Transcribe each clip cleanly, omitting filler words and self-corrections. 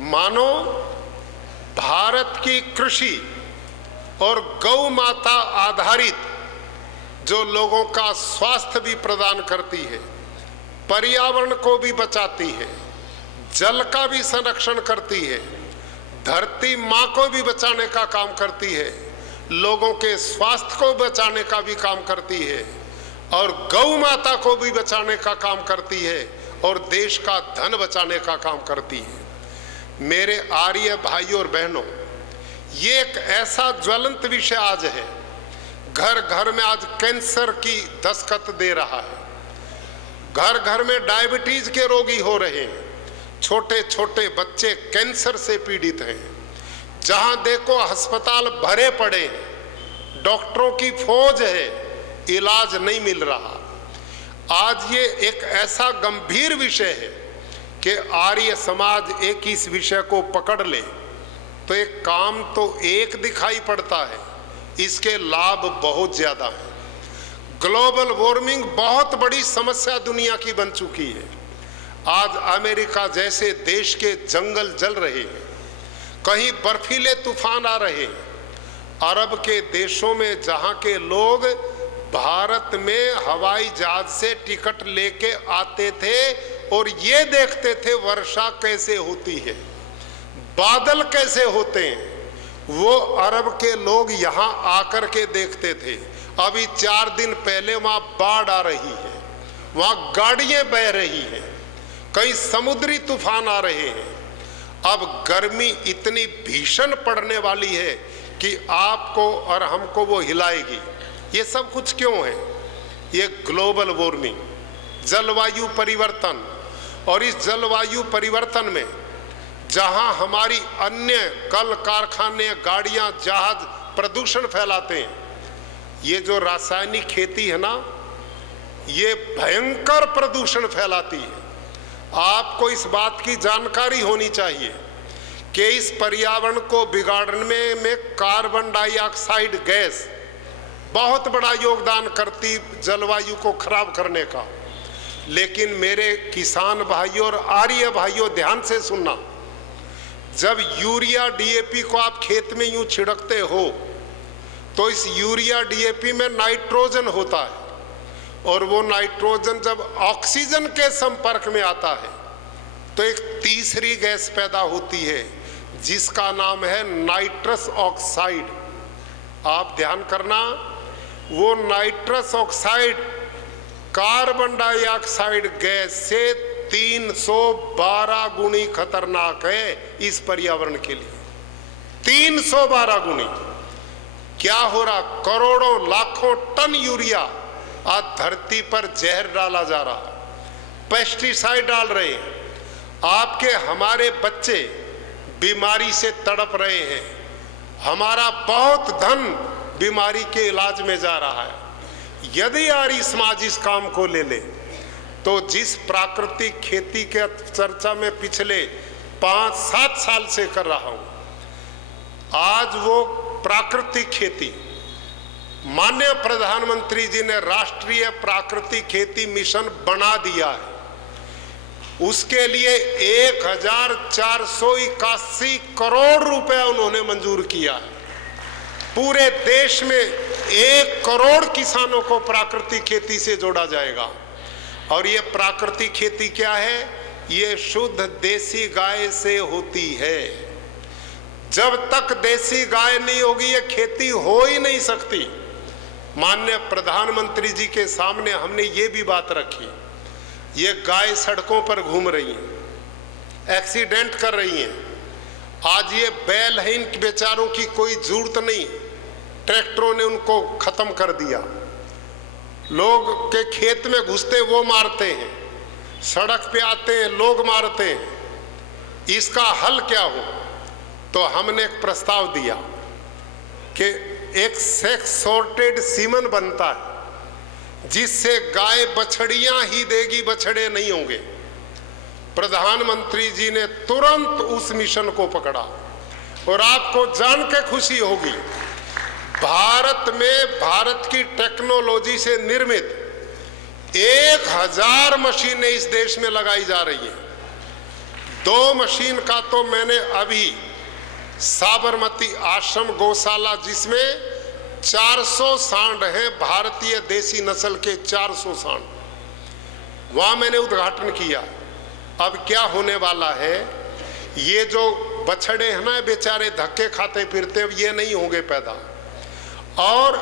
मानो भारत की कृषि और गौ माता आधारित जो लोगों का स्वास्थ्य भी प्रदान करती है, पर्यावरण को भी बचाती है, जल का भी संरक्षण करती है, धरती माँ को भी बचाने का काम करती है, लोगों के स्वास्थ्य को बचाने का भी काम करती है और गौ माता को भी बचाने का काम करती है और देश का धन बचाने का काम करती है। मेरे आर्य भाइयों और बहनों, ये एक ऐसा ज्वलंत विषय आज है, घर घर में आज कैंसर की दस्तक दे रहा है, घर घर में डायबिटीज के रोगी हो रहे हैं, छोटे छोटे बच्चे कैंसर से पीड़ित हैं, जहां देखो अस्पताल भरे पड़े हैं, डॉक्टरों की फौज है, इलाज नहीं मिल रहा। आज ये एक ऐसा गंभीर विषय है कि आर्य समाज एक इस विषय को पकड़ ले तो एक काम तो एक दिखाई पड़ता है, इसके लाभ बहुत ज्यादा हैं। ग्लोबल वार्मिंग बहुत बड़ी समस्या दुनिया की बन चुकी है। आज अमेरिका जैसे देश के जंगल जल रहे हैं, कहीं बर्फीले तूफान आ रहे हैं, अरब के देशों में जहां के लोग भारत में हवाई जहाज से टिकट लेके आते थे और ये देखते थे वर्षा कैसे होती है, बादल कैसे होते हैं, वो अरब के लोग यहाँ आकर के देखते थे। अभी 4 दिन पहले वहाँ बाढ़ आ रही है, वहाँ गाड़ियाँ बह रही हैं, कई समुद्री तूफान आ रहे हैं। अब गर्मी इतनी भीषण पड़ने वाली है कि आपको और हमको वो हिलाएगी। ये सब कुछ क्यों है? ये ग्लोबल वार्मिंग, जलवायु परिवर्तन, और इस जलवायु परिवर्तन में जहां हमारी अन्य कल कारखाने, गाड़ियां, जहाज प्रदूषण फैलाते हैं, ये जो रासायनिक खेती है ना, ये भयंकर प्रदूषण फैलाती है। आपको इस बात की जानकारी होनी चाहिए कि इस पर्यावरण को बिगाड़ने में कार्बन डाइऑक्साइड गैस बहुत बड़ा योगदान करती जलवायु को खराब करने का। लेकिन मेरे किसान भाइयों और आर्य भाइयों, ध्यान से सुनना, जब यूरिया डीएपी को आप खेत में यूं छिड़कते हो तो इस यूरिया डीएपी में नाइट्रोजन होता है और वो नाइट्रोजन जब ऑक्सीजन के संपर्क में आता है तो एक तीसरी गैस पैदा होती है जिसका नाम है नाइट्रस ऑक्साइड। आप ध्यान करना, वो nitrous oxide carbon dioxide gas से 312 गुनी खतरनाक है इस पर्यावरण के लिए। 312 गुनी। क्या हो रहा? करोड़ों लाखों टन यूरिया आज धरती पर जहर डाला जा रहा, पेस्टिसाइड डाल रहे हैं, आपके हमारे बच्चे बीमारी से तड़प रहे हैं, हमारा बहुत धन बीमारी के इलाज में जा रहा है। यदि आर्य समाज इस काम को ले ले तो जिस प्राकृतिक खेती के चर्चा में पिछले 5-7 साल से कर रहा हूं, आज वो प्राकृतिक खेती, माननीय प्रधानमंत्री जी ने राष्ट्रीय प्राकृतिक खेती मिशन बना दिया है। उसके लिए 1481 करोड़ रुपए उन्होंने मंजूर किया है। पूरे देश में 1 करोड़ किसानों को प्राकृतिक खेती से जोड़ा जाएगा। और ये प्राकृतिक खेती क्या है? ये शुद्ध देसी गाय से होती है। जब तक देसी गाय नहीं होगी ये खेती हो ही नहीं सकती। माननीय प्रधानमंत्री जी के सामने हमने ये भी बात रखी, ये गाय सड़कों पर घूम रही हैं, एक्सीडेंट कर रही हैं। आज ये बैल है, इन बेचारों की कोई जरूरत नहीं, ट्रैक्टरों ने उनको खत्म कर दिया। लोग के खेत में घुसते वो मारते हैं, सड़क पे आते हैं लोग मारते हैं। इसका हल क्या हो? तो हमने एक प्रस्ताव दिया कि एक सेक्स सॉर्टेड सीमन बनता है जिससे गाय बछड़ियां ही देगी, बछड़े नहीं होंगे। प्रधानमंत्री जी ने तुरंत उस मिशन को पकड़ा और आपको जान के खुशी होगी, भारत में भारत की टेक्नोलॉजी से निर्मित 1000 मशीनें इस देश में लगाई जा रही हैं। 2 मशीन का तो मैंने अभी साबरमती आश्रम गौशाला, जिसमें 400 सांड हैं, भारतीय देसी नस्ल के 400 सांड, वहां मैंने उद्घाटन किया। अब क्या होने वाला है, ये जो बछड़े हैं ना बेचारे धक्के खाते फिरते, अब ये नहीं होंगे पैदा। और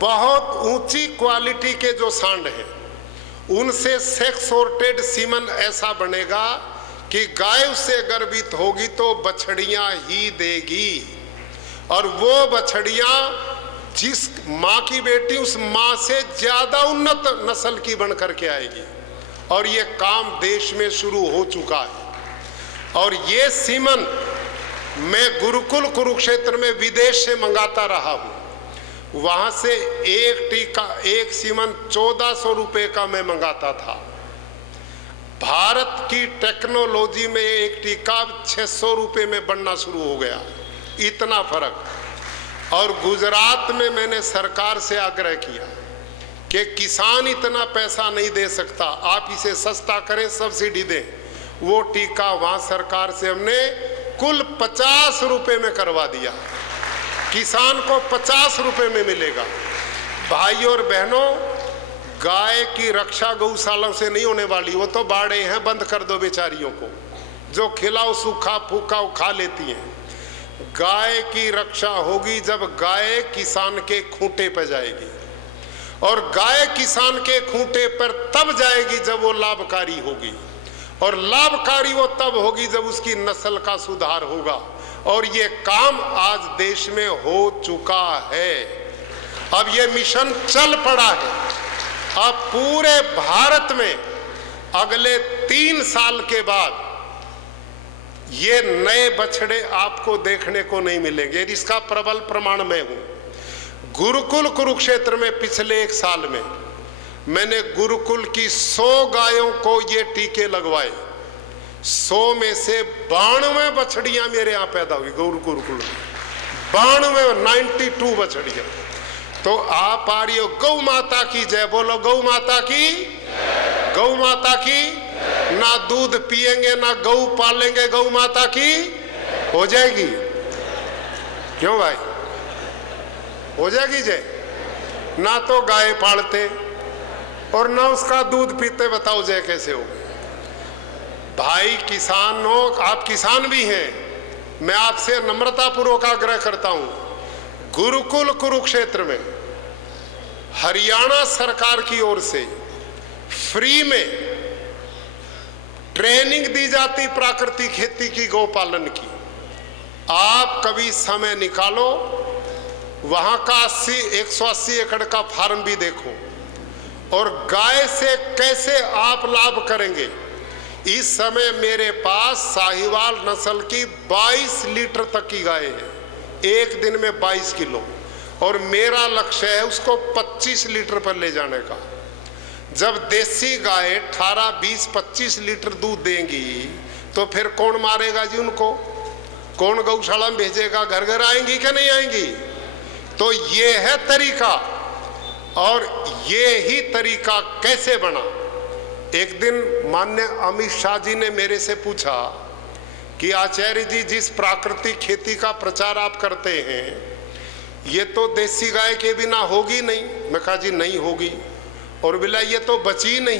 बहुत ऊंची क्वालिटी के जो सांड हैं उनसे सेक्स सॉर्टेड सीमन ऐसा बनेगा कि गाय उससे गर्भित होगी तो बछड़ियां ही देगी, और वो बछड़ियां जिस माँ की बेटी उस माँ से ज्यादा उन्नत नस्ल की बन करके आएगी। और ये काम देश में शुरू हो चुका है। और ये सीमन मैं गुरुकुल कुरुक्षेत्र में विदेश से मंगाता रहा हूँ। वहां से एक टीका, एक सीमन 1400 रुपए का मैं मंगाता था। भारत की टेक्नोलॉजी में एक टीका 600 रुपए में बनना शुरू हो गया, इतना फर्क। और गुजरात में मैंने सरकार से आग्रह किया कि किसान इतना पैसा नहीं दे सकता, आप इसे सस्ता करें, सब्सिडी दें। वो टीका वहां सरकार से हमने कुल 50 रुपए में करवा दिया, किसान को 50 रुपए में मिलेगा। भाई और बहनों, गाय की रक्षा गौशालाओं से नहीं होने वाली, वो तो बाड़े हैं, बंद कर दो बेचारियों को, जो खिलाओ सूखा फूका वो खा लेती हैं। गाय की रक्षा होगी जब गाय किसान के खूंटे पर जाएगी, और गाय किसान के खूंटे पर तब जाएगी जब वो लाभकारी होगी, और लाभकारी वो तब होगी जब उसकी नस्ल का सुधार होगा। और ये काम आज देश में हो चुका है। अब ये मिशन चल पड़ा है। अब पूरे भारत में अगले 3 साल के बाद ये नए बछड़े आपको देखने को नहीं मिलेंगे। इसका प्रबल प्रमाण मैं हूं। गुरुकुल कुरुक्षेत्र में पिछले 1 साल में मैंने गुरुकुल की 100 गायों को ये टीके लगवाए। 100 में से 92 बछड़ियां मेरे यहाँ पैदा हुई गुरुकुल में। 92 बछड़ियां। तो आप आ रही हो, गौ माता की जय बोलो, गौ माता की, गौ माता की। ना दूध पिएंगे ना गौ पालेंगे, गौ माता की हो जाएगी। क्यों भाई, हो जाएगी जय। ना तो गाय पालते और ना उसका दूध पीते, बताओ जय कैसे हो। भाई किसानों, आप किसान भी हैं, मैं आपसे नम्रतापूर्वक आग्रह करता हूं, गुरुकुल कुरुक्षेत्र में हरियाणा सरकार की ओर से फ्री में ट्रेनिंग दी जाती प्राकृतिक खेती की, गौपालन की। आप कभी समय निकालो, वहां का 180 एकड़ का फार्म भी देखो, और गाय से कैसे आप लाभ करेंगे। इस समय मेरे पास साहिवाल नस्ल की 22 लीटर तक की गाय है, एक दिन में 22 किलो, और मेरा लक्ष्य है उसको 25 लीटर पर ले जाने का। जब देसी गाय 18, 20, 25 लीटर दूध देंगी तो फिर कौन मारेगा जी उनको, कौन गौशाला में भेजेगा, घर घर आएंगी क्या नहीं आएंगी। तो ये है तरीका। और ये ही तरीका कैसे बना। एक दिन माननीय अमित शाह जी ने मेरे से पूछा कि आचार्य जी, जिस प्राकृतिक खेती का प्रचार आप करते हैं ये तो देसी गाय के बिना होगी नहीं। मैं कहा जी नहीं होगी। और बोला ये तो बची नहीं,